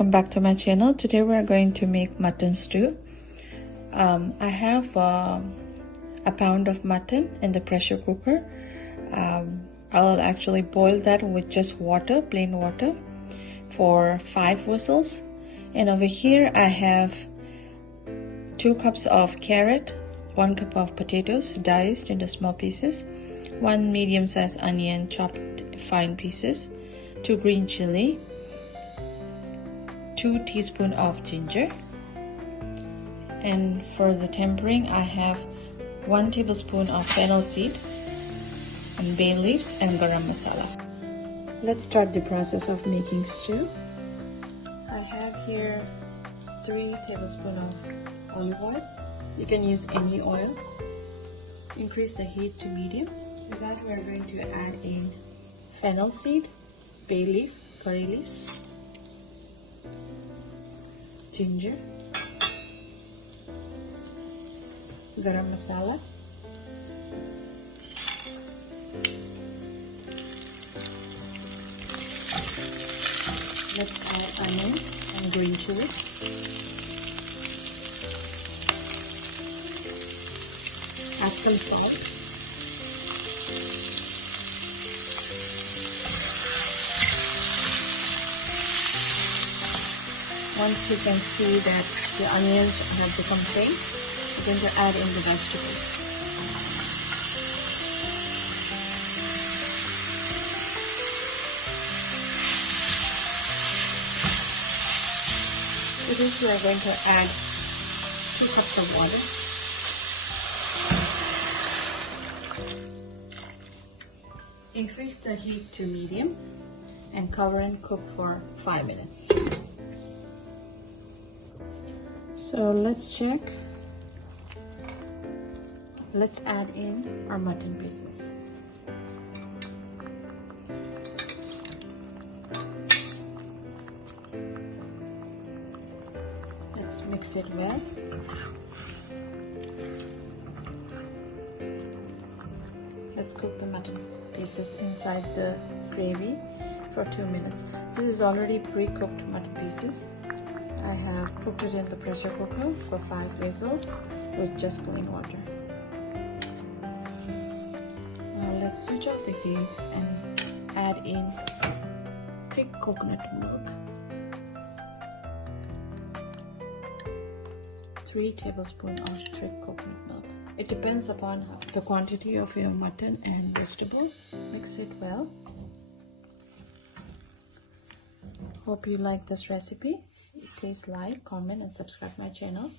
welcome back to my channel. Today we are going to make mutton stew. I have a pound of mutton in the pressure cooker. I'll actually boil that with just water, plain water, for 5 whistles. And over here I have 2 cups of carrot, 1 cup of potatoes diced into small pieces, 1 medium-sized onion chopped fine pieces, 2 green chilli, 2 teaspoons of ginger, and for the tempering I have 1 tablespoon of fennel seed and bay leaves and garam masala. Let's start the process of making stew. I have here 3 tablespoons of olive oil. You can use any oil. Increase the heat to medium. To that we are going to add in fennel seed, bay leaf, curry leaves, ginger, garam masala, let's add onions and green chilies, add some salt, once you can see that the onions have become faint, you're going to add in the vegetables. To this we are going to add 2 cups of water. Increase the heat to medium and cover and cook for 5 minutes. So let's check. Let's add in our mutton pieces. Let's mix it well. Let's cook the mutton pieces inside the gravy for 2 minutes. This is already pre-cooked mutton pieces. I have cooked it in the pressure cooker for 5 whistles with just plain water. Now let's switch off the heat and add in thick coconut milk. 3 tablespoons of thick coconut milk. It depends upon the quantity of your mutton and vegetable. Mix it well. Hope you like this recipe. Please like, comment and subscribe my channel.